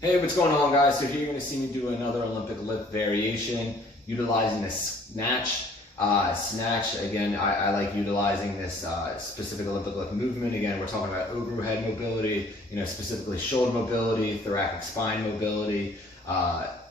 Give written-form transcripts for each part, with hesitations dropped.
Hey, what's going on, guys? So here you're going to see me do another Olympic lift variation utilizing the snatch. Again, I like utilizing this specific Olympic lift movement. Again, we're talking about overhead mobility, specifically shoulder mobility, thoracic spine mobility.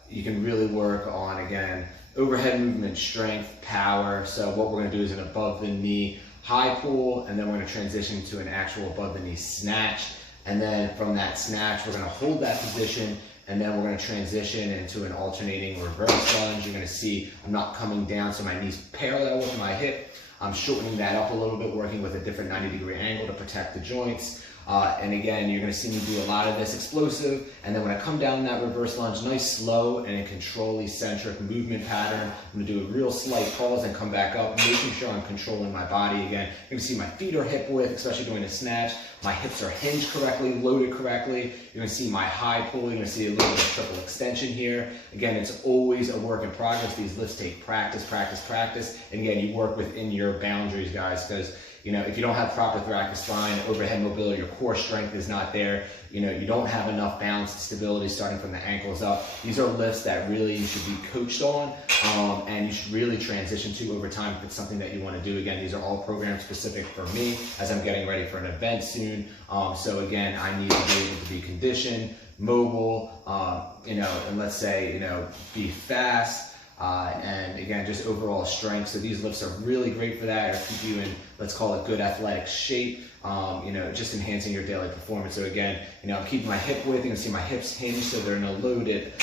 You can really work on, again, overhead movement, strength, power. So what we're going to do is an above the knee high pull, and then we're going to transition to an actual above the knee snatch. And then from that snatch, we're going to hold that position, and then we're going to transition into an alternating reverse lunge. You're going to see I'm not coming down so my knee's parallel with my hip. I'm shortening that up a little bit, working with a different 90-degree angle to protect the joints. And again, you're going to see me do a lot of this explosive. And then when I come down that reverse lunge, nice slow and a control-eccentric movement pattern. I'm going to do a real slight pause and come back up, making sure I'm controlling my body again. You're going to see my feet are hip width, especially doing a snatch. My hips are hinged correctly, loaded correctly. You're going to see my high pull. You're going to see a little bit of triple extension here. Again, it's always a work in progress. These lifts take practice, practice, practice. And again, you work within your boundaries, guys, because if you don't have proper thoracic spine, overhead mobility, your core strength is not there, you don't have enough balance and stability starting from the ankles up. These are lifts that really you should be coached on, and you should really transition to over time if it's something that you want to do. Again, these are all program specific for me as I'm getting ready for an event soon. So again, I need to be able to be conditioned, mobile, and let's say, be fast. And again, just overall strength. So these lifts are really great for that, or keep you in, let's call it, good athletic shape, just enhancing your daily performance. So again, I'm keeping my hip width. You can see my hips hinged, so they're in a loaded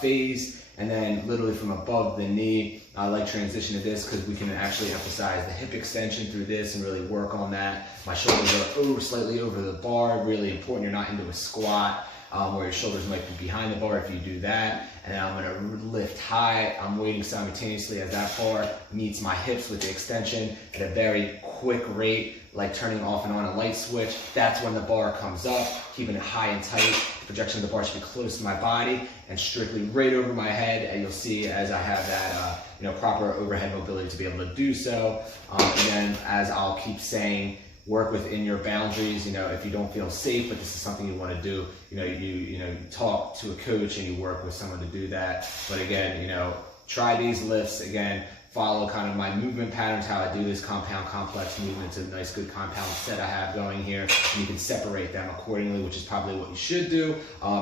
phase. And then literally from above the knee, I like transition to this because we can actually emphasize the hip extension through this and really work on that. My shoulders are slightly over the bar, really important. You're not into a squat where your shoulders might be behind the bar if you do that. And then I'm going to lift high. I'm waiting simultaneously as that bar meets my hips with the extension at a very quick rate, like turning off and on a light switch. That's when the bar comes up, keeping it high and tight. The projection of the bar should be close to my body and strictly right over my head. And you'll see as I have that proper overhead mobility to be able to do so. And then, as I'll keep saying, work within your boundaries. If you don't feel safe, but this is something you want to do, you talk to a coach and you work with someone to do that. But again, try these lifts. Again, follow kind of my movement patterns, how I do this compound complex movement. It's a nice good compound set I have going here, and you can separate them accordingly, which is probably what you should do.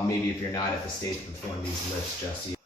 Maybe if you're not at the stage of performing these lifts just yet.